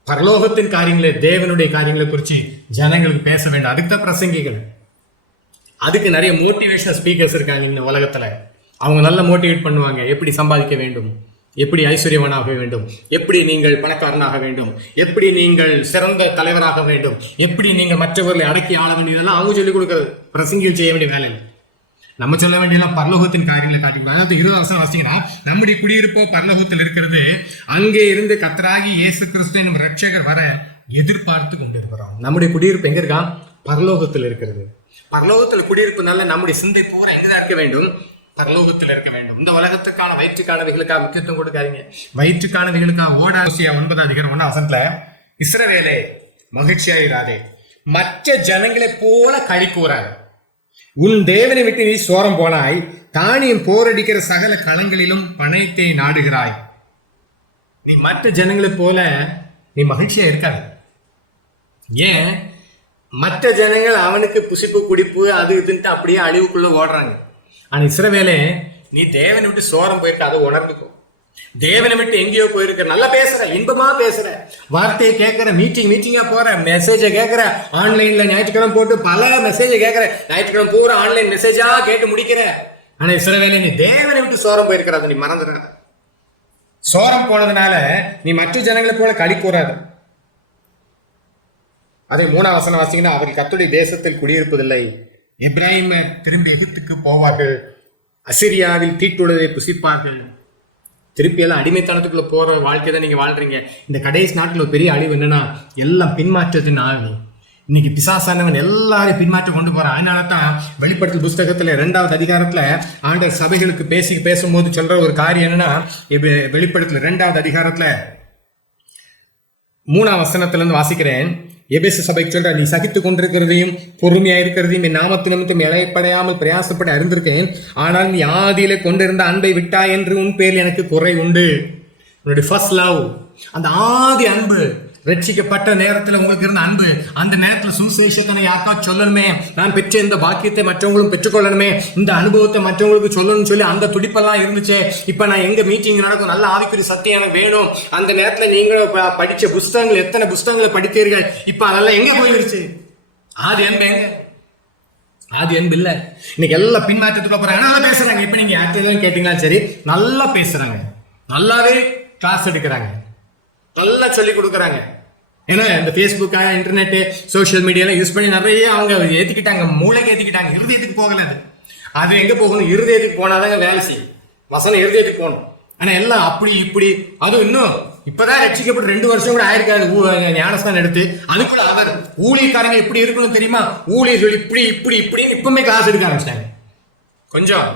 பரலோகத்தின் காரியங்களை தேவனுடைய காரியங்களை குறித்து ஜனங்களுக்கு பேச வேண்டும். அதுக்கு தான் பிரசங்கிகள். அதுக்கு நிறைய மோட்டிவேஷனல் ஸ்பீக்கர்ஸ் இருக்காங்க இந்த உலகத்தில். அவங்க நல்லா மோட்டிவேட் பண்ணுவாங்க. எப்படி சம்பாதிக்க வேண்டும்? எப்படி ஐஸ்வர்யவனாக வேண்டும்? எப்படி நீங்கள் பணக்காரனாக வேண்டும்? எப்படி நீங்கள் சிறந்த தலைவராக வேண்டும்? எப்படி நீங்கள் மற்றவர்களை அடக்கி ஆள வேண்டியதெல்லாம் அவங்க சொல்லிக் கொடுக்குறது. பிரசங்கியம் செய்ய வேண்டிய வேலை இல்லை. நம்ம சொல்ல வேண்டியெல்லாம் பரலோகத்தின் காரியங்களை காட்டி அதாவது இருபது வருஷம் வாசிங்கன்னா நம்முடைய குடியிருப்போ பரலோகத்தில் இருக்கிறது. அங்கே இருந்து கத்தராகி இயேசு கிறிஸ்து எனும் ரட்சகர் வர எதிர்பார்த்து கொண்டிருக்கிறோம். நம்முடைய குடியிருப்பு எங்க இருக்கா? பரலோகத்தில் இருக்கிறது. பரலோகத்தில் குடியிருப்புனால நம்முடைய சிந்தை பூரா எங்கதான் இருக்க வேண்டும்? பரலோகத்தில் இருக்க வேண்டும். இந்த உலகத்துக்கான வயிற்றுக்கானவைகளுக்காக முக்கியத்துவம் கொடுக்காதீங்க. வயிற்றுக்கானவைகளுக்காக ஓடாசியா ஒன்பது அதிகாரம் ஒன்றாம் வசனத்துல இஸ்ரவேலே மகிழ்ச்சியாயிராதே. மற்ற ஜனங்களைப் போல கழி கூறாது. உன் தேவனை விட்டு நீ சோரம் போனாய் தானியம் போரடிக்கிற சகல களங்களிலும் பணத்தை நாடுகிறாய். நீ மற்ற ஜனங்களை போல நீ மகிழ்ச்சியா இருக்காது. ஏன்? மற்ற ஜனங்கள் அவனுக்கு புசிப்பு குடிப்பு அது இதுன்ட்டு அப்படியே அழிவுக்குள்ள ஓடுறாங்க. ஆனால் இஸ்ரவேலே நீ தேவனை விட்டு சோரம் போயிருக்க அதை உணர்ந்துக்கும் தேவனை விட்டு எங்கேயோ போயிருக்க நல்லா பேசுற இன்பமா பேசுற. வார்த்தையை கேட்குற மீட்டிங் மீட்டிங்கா போற மெசேஜை கேட்குற ஆன்லைன்ல ஞாயிற்றுக்கிழமை போட்டு பல மெசேஜை கேட்கிற ஞாயிற்றுக்கிழமை பூரா ஆன்லைன் மெசேஜா கேட்டு முடிக்கிற. ஆனா இஸ்ரவேலே நீ தேவனை விட்டு சோரம் போயிருக்கிற அதை நீ மறந்துடுற சோரம் போனதுனால நீ மற்ற ஜனங்களை போல களி கூறாது. அதை மூணாம் வசனம் வாசிங்கன்னா அவர்கள் கத்துடைய தேசத்தில் குடியிருப்பதில்லை. எப்ராஹிமர் திரும்பி எகிப்துக்கு போவார்கள். அசிரியாவில் தீட்டுள்ளதை புசிப்பார்கள். திருப்பி எல்லாம் அடிமைத்தனத்துக்குள்ள போற வாழ்க்கை தான் நீங்க வாழ்றீங்க. இந்த கடைசி நாட்டில் ஒரு பெரிய அழிவு என்னன்னா எல்லாம் பின்மாற்றத்தின் ஆகும் இன்னைக்கு பிசாசானவன் எல்லாரையும் பின்மாற்ற கொண்டு போறான். அதனால தான் வெளிப்படுத்தல் புஸ்தகத்துல ரெண்டாவது அதிகாரத்துல ஆண்டர் சபைகளுக்கு பேசி பேசும்போது சொல்ற ஒரு காரியம் என்னன்னா வெளிப்படுத்தல் ரெண்டாவது அதிகாரத்துல மூணாம் வசனத்துல இருந்து வாசிக்கிறேன். எபேச சபைக்கு சொல்ற நீ சகித்து கொண்டிருக்கிறதையும் பொறுமையா இருக்கிறதையும் என் நாமத்து நிமித்தம் இழைப்படையாமல் பிரயாசப்பட்டு அறிந்திருக்கேன். ஆனால் நீ ஆதியில கொண்டிருந்த அன்பை விட்டாய் என்று உன் பேரில் எனக்கு குறை உண்டு. உன்னுடைய ஃபர்ஸ்ட் லவ் அந்த ஆதி அன்பு ரட்சிக்கப்பட்ட நேரத்தில் உங்களுக்கு இருந்த அன்பு அந்த நேரத்தில் சுவிசேஷத்தை யாருக்கா சொல்லணுமே? நான் பெற்ற இந்த பாக்கியத்தை மற்றவங்களும் பெற்றுக்கொள்ளணுமே? இந்த அனுபவத்தை மற்றவங்களுக்கு சொல்லணும்னு சொல்லி அந்த துடிப்பெல்லாம் இருந்துச்சு. இப்போ நான் எங்க மீட்டிங் நடக்கும்? நல்ல ஆவிக்குரிய சத்தியம் எனக்கு வேணும். அந்த நேரத்தில் நீங்களும் படித்த புஸ்தகங்கள் எத்தனை புஸ்தகங்களை படித்தீர்கள்? இப்போ அதெல்லாம் எங்கே போயிருச்சு? ஆதி அன்பு எங்க? ஆதி அன்பு இல்லை. இன்னைக்கு எல்லாம் பின்மாற்றத்துக்கு போறாங்க நல்லா பேசுகிறாங்க இப்போ நீங்கள் யார்கிட்ட கேட்டீங்கன்னா சரி நல்லா பேசுகிறாங்க நல்லாவே கிளாஸ் எடுக்கிறாங்க. நல்லா சொல்லி கொடுக்குறாங்க. ஏன்னா இந்த ஃபேஸ்புக்கா இன்டர்நெட்டு சோஷியல் மீடியாலாம் யூஸ் பண்ணி நிறைய அவங்க ஏற்றிக்கிட்டாங்க மூளைக்கு ஏற்றிக்கிட்டாங்க இருதயத்துக்கு போகல அது. அது எங்கே போகணும் இருதயத்துக்கு போனாதாங்க வேலை செய்யும். வசனம் இருதயத்துக்கு போகணும். ஆனால் எல்லாம் அப்படி இப்படி அதுவும் இன்னும் இப்பதான் ரட்சிக்கப்பட்டு ரெண்டு வருஷம் கூட ஆயிருக்காது ஞானஸ்தான் எடுத்து அதுக்குள்ள அவர் ஊழியக்காரங்க எப்படி இருக்கணும் தெரியுமா? ஊழியர்கள் இப்படி இப்படி இப்படி இப்பவுமே கிளாஸ் எடுக்க ஆரம்பிச்சிட்டாங்க. கொஞ்சம்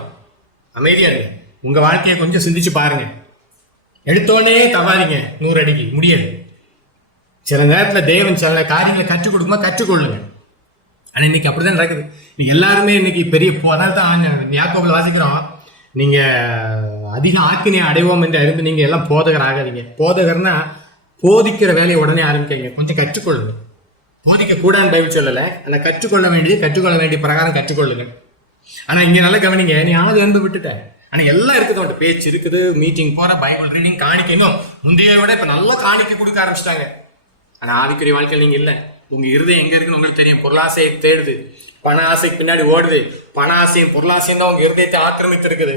அமைதியா இருங்க. உங்க வாழ்க்கையை கொஞ்சம் சிந்திச்சு பாருங்க. எடுத்தோடனே தவாதீங்க நூறு அடிக்கு முடியல சில நேரத்தில் தேவன் சில காரியங்களை கற்றுக் கொடுக்குமா கற்றுக்கொள்ளுங்க. ஆனால் இன்னைக்கு அப்படிதான் நடக்குது. இன்னைக்கு எல்லாருமே இன்னைக்கு பெரிய போ- தான் யாக்கோபில் வாசிக்கிறோம். நீங்கள் அதிக ஆக்கினை அடைவோம் என்று அறிந்து நீங்கள் எல்லாம் போதகர் ஆகாதீங்க. போதகர்னா போதிக்கிற வேலையை உடனே ஆரம்பிக்காதீங்க. கொஞ்சம் கற்றுக்கொள்ளுங்க. போதிக்க கூடாதுன்னு பைபிள் சொல்லலை. ஆனால் கற்றுக்கொள்ள வேண்டியது கற்றுக்கொள்ள வேண்டிய பிரகாரம் கற்றுக்கொள்ளுங்க. ஆனால் இங்கே நல்லா கவனிங்க நீ ஆனது வந்து விட்டுட்டேன் ஆனால் எல்லாம் இருக்குது அவன்கிட்ட பேச்சு இருக்குது மீட்டிங் போகிற பைபிள் ரீடிங் காணிக்கணும் முந்தைய விட இப்போ நல்லா காணிக்க கொடுக்க ஆரம்பிச்சிட்டாங்க. ஆனால் ஆவிக்குரிய வாழ்க்கையில் நீங்கள் இல்லை. உங்கள் இருதயம் எங்கே இருக்குன்னு உங்களுக்கு தெரியும். பொருளாசையை தேடுது. பண ஆசைக்கு பின்னாடி ஓடுது. பண ஆசையும் பொருளாசையும் தான் உங்கள் இருதயத்தை ஆக்கிரமித்து இருக்குது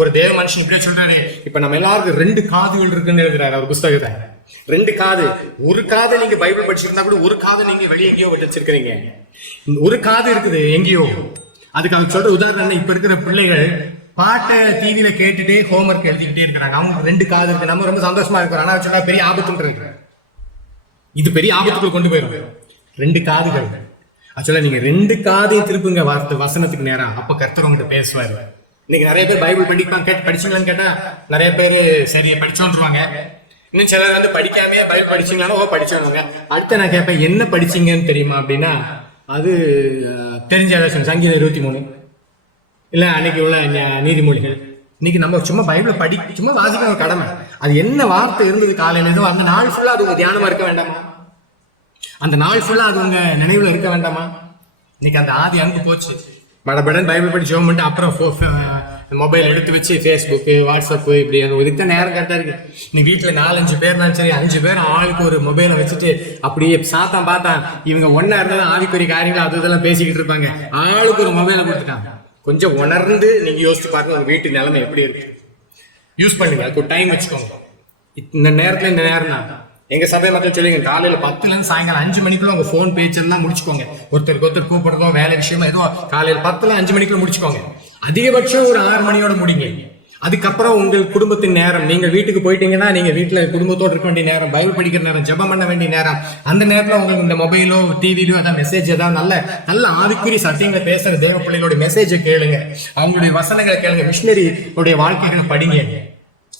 ஒரு தேவ மனுஷன் இப்படியே சொல்றாரு. இப்ப நம்ம எல்லாருக்கும் ரெண்டு காதுகள் இருக்குன்னு எழுதுறாரு அவர் புஸ்தகத்தை ரெண்டு காது. ஒரு காது நீங்க பைபிள் படிச்சிருந்தா கூட ஒரு காது நீங்க வெளியே எங்கேயோ விட்டு வச்சிருக்கீங்க ஒரு காது இருக்குது எங்கேயோ. அதுக்கு அவங்க சொல்ற உதாரணம் இப்ப இருக்கிற பிள்ளைகள் பாட்டை டிவியில ஹோம் ஹோம்ஒர்க் எழுதிக்கிட்டே இருக்கிறாங்க. அவங்க ரெண்டு காது இருக்கு. நம்ம ரொம்ப சந்தோஷமா இருக்கிறோம். ஆனா சொன்னா பெரிய ஆபத்துன்றது இது பெரிய ஆபத்துக்குள் கொண்டு போயிருக்கு ரெண்டு காதுகள். ஆக்சுவலா நீங்க ரெண்டு காதையும் திருப்புங்க. வார்த்தை வசனத்துக்கு நேரம் அப்ப கர்த்தர் உங்ககிட்ட பேசுவாரு. இன்னைக்கு நிறைய பேர் பைபிள் படிப்பாங்க. கேட்டு படிச்சீங்களான்னு கேட்டா நிறைய பேர் சரி படிச்சோன்றாங்க இன்னும் சிலர் வந்து படிக்காமயே பைபிள் படிச்சீங்களான்னு ஓ படிச்சோங்க அடுத்த நான் கேட்பேன் என்ன படிச்சீங்கன்னு தெரியுமா அப்படின்னா அது தெரிஞ்ச சங்கீதம் இருபத்தி மூணு. இல்லை அன்னைக்கு உள்ள நீதிமொழிகள். இன்னைக்கு நம்ம சும்மா பைபிள படி சும்மா வாசிக்கிற ஒரு கடமை. அது என்ன வார்த்தை இருந்தது காலையில? அந்த நாள் ஃபுல்லா அது உங்க தியானமா இருக்க வேண்டாமா? அந்த நாள் ஃபுல்லா அது உங்க நினைவுல இருக்க வேண்டாமா? இன்னைக்கு அந்த ஆதி அன்பு போச்சு. படபடன் பைபிள் படி ஜோம் பண்ணிட்டு அப்புறம் மொபைல் எடுத்து வச்சு ஃபேஸ்புக்கு வாட்ஸ்அப்பு இப்படி அந்த ஒரு இத்தனை நேரம் கரெக்டாக இருக்கு. நீ வீட்டில் நாலஞ்சு பேர்னாலும் சரி அஞ்சு பேர் ஆளுக்கு ஒரு மொபைலை வச்சுட்டு அப்படியே சாத்தான் பார்த்தான் இவங்க ஒன்றா இருந்தாலும் ஆவிக்குரிய காரியங்கள் அது இதெல்லாம் பேசிக்கிட்டு இருப்பாங்க. ஆளுக்கு ஒரு மொபைலை கொடுத்துட்டாங்க கொஞ்சம் உணர்ந்து நீங்க யோசிச்சு பாருங்க உங்க வீட்டு நிலைமை எப்படி இருக்கு? யூஸ் பண்ணுங்க அதுக்கு ஒரு டைம் வச்சுக்கோங்க. இந்த நேரத்துல இந்த நேரம் தான். எங்க சபை மக்கள் சொல்லுங்க காலையில பத்துல இருந்து சாயங்காலம் அஞ்சு மணிக்குள்ள உங்க போன் பேச்சு எல்லாம் முடிச்சுக்கோங்க. ஒருத்தருக்கு ஒருத்தர் கூப்பிடுறதோ வேலை விஷயமா எதுவும் காலையில பத்துல அஞ்சு மணிக்குள்ள முடிச்சுக்கோங்க. அதிகபட்சம் ஒரு ஆறு மணியோட முடிங்க. அதுக்கப்புறம் உங்கள் குடும்பத்தின் நேரம். நீங்க வீட்டுக்கு போயிட்டீங்கன்னா நீங்க வீட்டுல குடும்பத்தோடு இருக்க வேண்டிய நேரம் பைபிள் படிக்கிற நேரம் ஜெபம் பண்ண வேண்டிய நேரம். அந்த நேரத்துல உங்களுக்கு இந்த மொபைலோ டிவிலோ அதான் மெசேஜ் ஏதாவது நல்ல நல்ல ஆவிக்குரிய சத்தியங்களை பேசுற தேவ பிள்ளைகளுடைய மெசேஜை கேளுங்க. அவங்களுடைய வசனங்களை கேளுங்க. மிஷினரி உடைய வாழ்க்கைகளை படிங்க.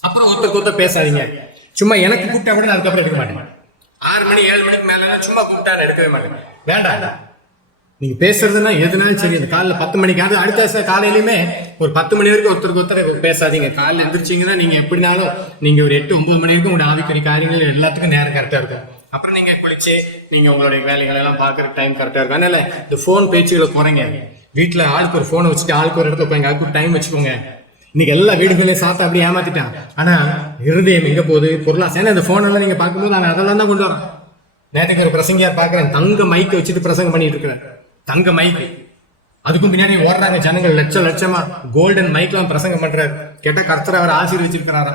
அப்புறம் ஒருத்தருக்கு ஒருத்தர் பேசாதீங்க. சும்மா எனக்கு கூப்பிட்டா கூட நான் அதுக்கப்புறம் எடுக்க மாட்டேன். ஆறு மணி ஏழு மணிக்கு மேல சும்மா கூப்பிட்டா எடுக்கவே மாட்டேன். வேண்டாம். நீங்க பேசுறதுன்னா எதுனாலும் சரி இந்த காலைல பத்து மணிக்கு அது அடுத்த காலையிலுமே ஒரு பத்து மணி வரைக்கும் ஒருத்தருக்கு ஒருத்தர் பேசாதீங்க. காலைல எந்திரிச்சிங்கன்னா நீங்க எப்படினாலும் நீங்க ஒரு எட்டு ஒன்பது மணி வரைக்கும் உங்களுடைய ஆவிக்குரிய காரியங்கள் எல்லாத்துக்கும் நேரம் கரெக்டா இருக்கும். அப்புறம் நீங்க குளிச்சு நீங்க உங்களுடைய வேலைகள் எல்லாம் பாக்குற டைம் கரெக்டா இருக்கும். அதனால இந்த போன் பேச்சுகளை குறைங்க. வீட்டுல ஆளுக்கு ஒரு போனை வச்சுட்டு ஆளுக்கு ஒரு இடத்துல போய் அதுக்கு டைம் வச்சுக்கோங்க. இன்னைக்கு எல்லா வீடுகளையும் சாப்பிட்டு அப்படியே ஏமாத்திட்டான். ஆனா இருதயம் எங்க போகுது? பொருளாசை ஏன்னா இந்த போன் நீங்க பார்க்கும்போது நான் அதெல்லாம் தான் கொண்டு வரேன். நேற்றுக்கு ஒரு பிரசங்கியார் பார்க்கறேன். தங்க மைக்கை வச்சுட்டு பிரசங்கம் பண்ணிட்டு இருக்கிறேன். தங்க மைக் அதுக்கும் பின்னாடி ஓடுறாங்க ஜனங்கள். லட்சம். லட்சமா கோல்டன் மைக்லாம் பிரசங்கம் பண்றாரு. கேட்டா கர்த்தர் அவர் ஆசீர்வச்சிருக்கிறாரு?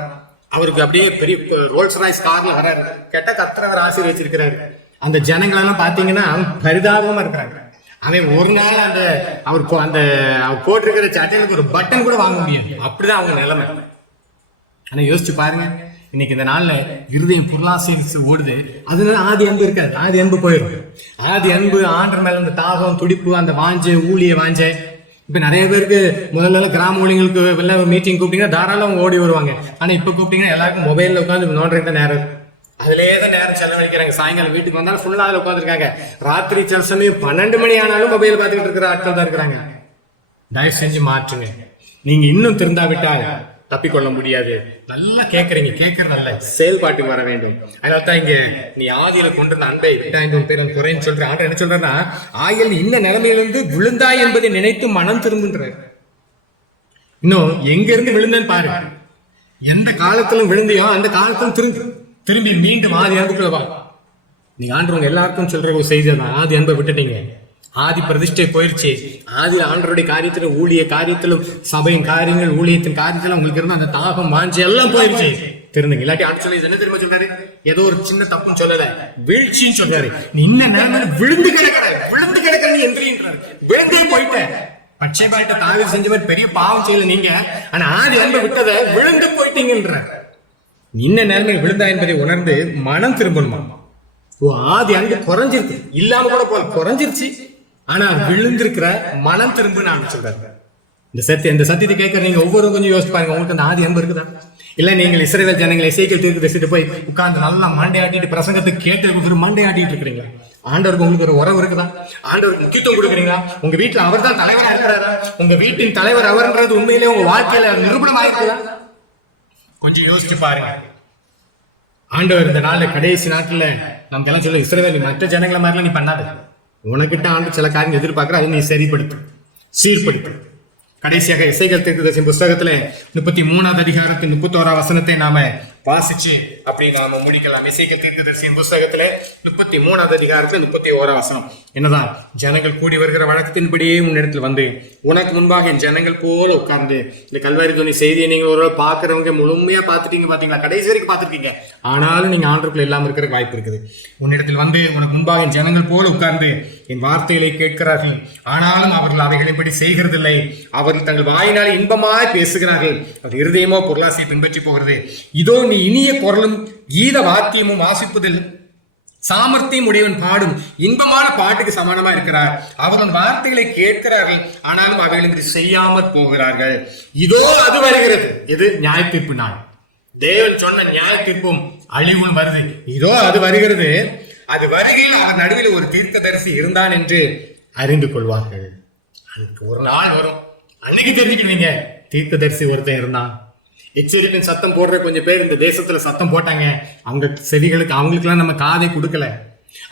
அவருக்கு அப்படியே பெரிய ரோல்ஸ் ராய்ஸ் கார்ல வராரு கேட்டா கர்த்தர் அவர் ஆசீர்வச்சிருக்கிறாரு. அந்த ஜனங்களெல்லாம் பாத்தீங்கன்னா பரிதாபமா இருக்கிறாங்க. அவன் ஒரு நாள் அந்த அவர் அந்த அவர் போட்டிருக்கிற சட்டைகளுக்கு ஒரு பட்டன் கூட வாங்க முடியாது. அப்படிதான் அவங்க நிலைமை. ஆனா யோசிச்சு பாருங்க. இன்னைக்கு இந்த நாளில் இருதயம் பொருளாசை ஓடுது. அதனால ஆதி அன்பு இருக்காது. ஆதி அன்பு போயிடும் ஆதி அன்பு ஆண்டர் மேல அந்த தாகம் துடிப்பு அந்த வாஞ்ச ஊழிய வாஞ்ச. இப்போ நிறைய பேருக்கு முதல்ல கிராம ஊழியங்களுக்கு வெளில மீட்டிங் கூப்பிட்டீங்கன்னா தாராளம் ஓடி வருவாங்க. ஆனால் இப்போ கூப்பிட்டீங்கன்னா எல்லாருக்கும் மொபைலில் உட்காந்து நோண்டுறதுக்கு நேரம் அதிலே தான் நேரம் செலவழிக்கிறாங்க. சாயங்காலம் வீட்டுக்கு வந்தாலும் ஃபுல்லாக அதில் உட்காந்துருக்காங்க ராத்திரி சில சமயம் பன்னெண்டு மணி ஆனாலும் மொபைல் பார்த்துக்கிட்டு இருக்கிற ஆட்கள் தான் இருக்கிறாங்க. தயவு செஞ்சு மாற்றுங்க. நீங்கள் இன்னும் திருந்தாவிட்டால் தப்பிக்கொள்ள முடியாது. நல்லா கேக்குறீங்க கேட்கறது நல்ல செயல்பாட்டுக்கு வர வேண்டும். அதனால தான் இங்க நீ ஆதியில கொண்டிருந்த அன்பை விட்டாய் உன் பேர் குறைன்னு சொல்ற. ஆண்டு என்ன சொல்றேன்னா ஆயல் இந்த நிலைமையிலிருந்து விழுந்தாய் என்பதை நினைத்து மனம் திரும்புன்ற. இன்னும் எங்க இருந்து விழுந்தேன்னு பாரு. எந்த காலத்திலும் விழுந்தியோ அந்த காலத்திலும் திரும்பி திரும்பி மீண்டும் ஆதி அன்புக்குள்ள வா. நீ ஆண்டவங்க எல்லாருக்கும் சொல்ற ஒரு செய்தி தான் ஆதி அன்பை விட்டுட்டீங்க. ஆதி பிரதிஷ்டை போயிடுச்சு ஆதி ஆண்டருடைய காரியத்துல ஊழிய காரியத்திலும் சபையின் காரியங்கள் ஊழியத்தின் காரியத்துல உங்களுக்கு இருந்த அந்த தாகம் வாஞ்சி எல்லாம் போயிருச்சு. திருந்துங்க. இல்லாட்டி ஆண்டு சொல்லி என்ன தெரியுமா சொல்றாரு? ஏதோ ஒரு சின்ன தப்புன்னு சொல்லல. வீழ்ச்சின்னு சொல்றாரு. நீ இன்ன நேரம் விழுந்து கிடக்கிற? விழுந்து கிடக்கிற நீ எந்திரின்றாரு. விழுந்தே போயிட்ட. பச்சை பாயிட்ட தாவி செஞ்ச மாதிரி பெரிய பாவம் செய்யல நீங்க. ஆனா ஆதி அன்பை விட்டதை விழுந்து போயிட்டீங்கன்ற இன்ன நேரமே விழுந்தா என்பதை உணர்ந்து மனம் திரும்பணுமா? ஓ ஆதி அன்பு குறைஞ்சிருச்சு. இல்லாம கூட போல. குறைஞ்சிருச்சு. ஆனா விழுந்திருக்கிற மனம் திரும்ப நான் சொல்றாரு. இந்த சத்தியம் இந்த சத்தியத்தை கேட்கற நீங்க ஒவ்வொரு கொஞ்சம் யோசிச்சு பாருங்க உங்களுக்கு அந்த ஆதி அன்பு இருக்குதா? இல்ல நீங்கள் இஸ்ரேல் ஜனங்களை இசைக்கல் தூக்கி வச்சுட்டு போய் உட்கார்ந்து நல்லா மண்டையாட்டிட்டு பிரசங்கத்தை கேட்டு ஒரு மண்டையாட்டிட்டு இருக்கிறீங்களா? ஆண்டவருக்கு உங்களுக்கு ஒரு உறவு இருக்குதா? ஆண்டவருக்கு முக்கியத்துவம் கொடுக்குறீங்களா? உங்க வீட்டுல அவர் தான் தலைவரா இருக்கிறாரா? உங்க வீட்டின் தலைவர் அவர்ன்றது உண்மையிலேயே உங்க வாழ்க்கையில நிரூபணம் ஆயிருக்குதா கொஞ்சம் யோசிச்சு பாருங்க. ஆண்டவர் இந்த நாள்ல கடைசி நாட்டுல நம்ம எல்லாம் சொல்ல இஸ்ரேல் மற்ற ஜனங்களை மாதிரிலாம் நீ பண்ணாது. உனக்கிட்ட ஆண்டு சில காரியம் எதிர்பார்க்குற அதை நீ சரிப்படுத்து சீர்படுத்து. கடைசியாக இசைகள் தீர்க்கதரிசி புஸ்தகத்தில் முப்பத்தி மூணாவது அதிகாரத்தின் முப்பத்தோரா வசனத்தை நாம வாசிச்சு. அப்படி நாம முடிக்கலாம். தீர்த்த தீர்க்கதரிசியின் புஸ்தகத்துல முப்பத்தி மூணாவது அதிகாரத்துல முப்பத்தி ஓரா வசனம். என்னதான்? ஜனங்கள் கூடி வருகிற வழக்கத்தின்படியே உன்னிடத்தில் வந்து உனக்கு முன்பாக என் ஜனங்கள் போல உட்கார்ந்து இந்த கல்வாரி துணி செய்தியை நீங்க ஒரு பாக்குறவங்க முழுமையா பாத்துட்டீங்க பாத்தீங்களா? கடைசி வரைக்கும் பாத்துருக்கீங்க ஆனாலும் நீங்க ஆண்டுக்குள்ள இல்லாம இருக்கிற வாய்ப்பு இருக்குது. உன்னிடத்தில் வந்து உனக்கு முன்பாக என் ஜனங்கள் போல உட்கார்ந்து என் வார்த்தைகளை கேட்கிறார்கள். ஆனாலும் அவர்கள் அவைகளின்படி செய்கிறதில்லை. அவர்கள் தங்கள் வாயினால் இன்பமாய் பேசுகிறார்கள். அது இருதயமோ பொருளாசையை பின்பற்றி போகிறது. இதோ நீ இனிய குரலும் கீத வாத்தியமும் வாசிப்பதில் சாமர்த்தியம் உடையவன் பாடும் இன்பமான பாட்டுக்கு சமானமா இருக்கிறார். அவர்கள் வார்த்தைகளை கேட்கிறார்கள் ஆனாலும் அவைகளின்படி செய்யாமற் போகிறார்கள். இதோ அது வருகிறது. எது நியாயப்பிப்பு நான் நாள். தேவன் சொன்ன நியாயப்பிப்பும் அழிவும் வருது. இதோ அது வருகிறது. அது வருகையில் அவர் நடுவில் ஒரு தீர்க்கதரிசி இருந்தான் என்று அறிந்து கொள்வார்கள். அதுக்கு ஒரு நாள் வரும். அன்னைக்கு தெரிஞ்சுக்கிடுவீங்க. தீர்க்கதரிசி ஒருத்தன் இருந்தான். எச்சரிப்பின் சத்தம் போடுற கொஞ்சம் பேர் இந்த தேசத்துல சத்தம் போட்டாங்க. அவங்க செவிகளுக்கு அவங்களுக்குலாம் நம்ம காதை கொடுக்கல.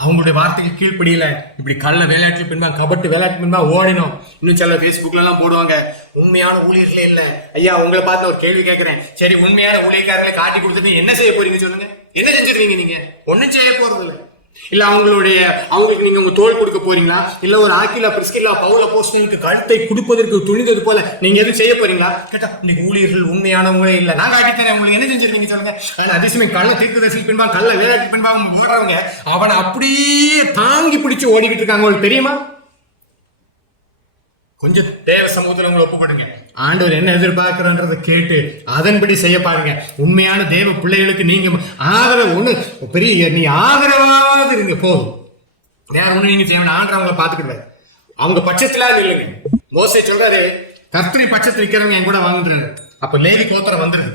அவங்களுடைய வார்த்தைக்கு கீழ்ப்படியில. இப்படி கல்ல விளையாட்டு பின்பா கபட்டு விளையாட்டு பின்பா ஓடினோம். இன்னும் சில Facebookல எல்லாம் போடுவாங்க. உண்மையான ஊழியர்களே இல்ல. ஐயா உங்களை பார்த்து ஒரு கேள்வி கேட்கிறேன் சரி உண்மையான ஊழியக்காரர்களை காட்டி கொடுத்துட்டு என்ன செய்ய போறீங்க சொல்லுங்க. என்ன செஞ்சிருக்கீங்க நீங்க? ஒண்ணும் செய்ய போறது இல்லை இல்ல அவங்களுடைய அவங்களுக்கு நீங்க உங்க தோல் கொடுக்க போறீங்களா? இல்ல ஒரு ஆக்கிலா பிரிஸ்கில்லா பவுல போஸ்டனுக்கு கழுத்தை கொடுப்பதற்கு துணிந்தது போல நீங்க எதுவும் செய்ய போறீங்களா? கேட்டா இன்னைக்கு ஊழியர்கள் உண்மையானவங்களே இல்ல. நான் காட்டித்தரேன் உங்களுக்கு. என்ன செஞ்சிருக்கீங்க சொல்லுங்க. ஆனா அதிசயம் கள்ள தீர்க்கதரிசி பின்பா கள்ள வேலைக்கு பின்பா போறவங்க அவனை அப்படியே தாங்கி பிடிச்சு ஓடிக்கிட்டு இருக்காங்க உங்களுக்கு தெரியுமா? கொஞ்சம் தேவ சமூகத்தில் உங்களை ஒப்புப்படுங்க ஆண்டவர் என்ன எதிர்பார்க்கிறன்றதை கேட்டு அதன்படி செய்ய பாருங்க. உண்மையான தேவ பிள்ளைகளுக்கு நீங்க ஆதரவு ஒண்ணு பெரிய நீ ஆதரவாவது இருங்க போதும் வேற ஒண்ணு நீங்க செய்ய ஆண்டவர் அவங்கள அவங்க பட்சத்துல இல்லைங்க. மோசை சொல்றாரு கர்த்தரி பட்சத்தில் இருக்கிறவங்க என் கூட வாங்குறாரு அப்ப லேவி கோத்திரம் வந்துருது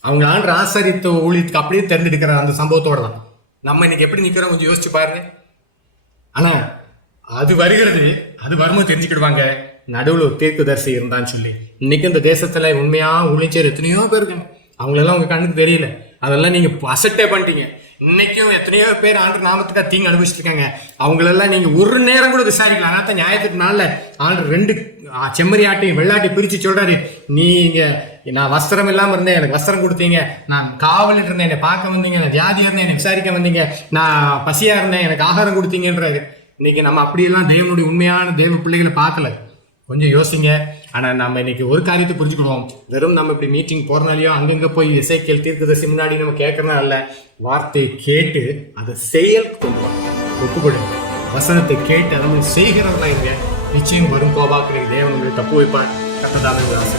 அவங்க ஆண்டு ஆசரித்த ஊழியத்துக்கு அப்படியே தெரிஞ்சுக்கிற அந்த சம்பவத்தோட தான். நம்ம இன்னைக்கு எப்படி நிக்கிறோம்? கொஞ்சம் யோசிச்சு பாருங்க. ஆனா அது வருகிறது அது வரும்போது தெரிஞ்சுக்கிடுவாங்க. நடுவில் ஒரு தீர்க்கதரிசி இருந்தான்னு சொல்லி. இன்னைக்கு இந்த தேசத்தில் உண்மையாக ஊழிச்சேர் எத்தனையோ பேர் இருக்காங்க. அவங்களெல்லாம் உங்கள் கண்ணுக்கு தெரியல. அதெல்லாம் நீங்கள் அசட்டே பண்ணிட்டீங்க. இன்னைக்கும் எத்தனையோ பேர் ஆண்டு நாமத்துக்காக தீங்கு அனுபவிச்சுட்டு இருக்காங்க அவங்களெல்லாம் நீங்கள் ஒரு நேரம் கூட விசாரிக்கலாம் ஆனால் தான் ஞாயிற்றுக்கு நாளில் ஆண்டு ரெண்டு செம்மறி ஆட்டையும் வெள்ளாட்டையும் பிரித்து சொல்கிறாரு நீங்க நான் வஸ்திரம் இல்லாமல் இருந்தேன். எனக்கு வஸ்திரம் கொடுத்தீங்க. நான் காவல் இருந்தேன். என்னை பார்க்க வந்தீங்க. நான் ஜாதியாக இருந்தேன். என்னை விசாரிக்க வந்தீங்க. நான் பசியாக இருந்தேன். எனக்கு ஆகாரம் கொடுத்தீங்கன்றாரு. இன்னைக்கு நம்ம அப்படியெல்லாம் தெய்வனுடைய உண்மையான தெய்வ பிள்ளைகளை பார்க்கல. கொஞ்சம் யோசிங்க. ஆனால் நம்ம இன்னைக்கு ஒரு காரியத்தை புரிஞ்சுக்கிடுவோம் வெறும் நம்ம இப்படி மீட்டிங் போகிறனாலையோ அங்கங்கே போய் இசைக்கல் தீர்க்கதரிசி முன்னாடி நம்ம கேட்கறதா அல்ல. வார்த்தையை கேட்டு அதை செயல் கொண்டு ஒப்புக்கொடுங்க. வசனத்தை கேட்டு அதை செய்கிறவர்களா இருங்க. நிச்சயம் வரும் கோபாக்கு தேவன் உங்களுக்கு தப்பு வைப்பார். கட்டதாக ஆசை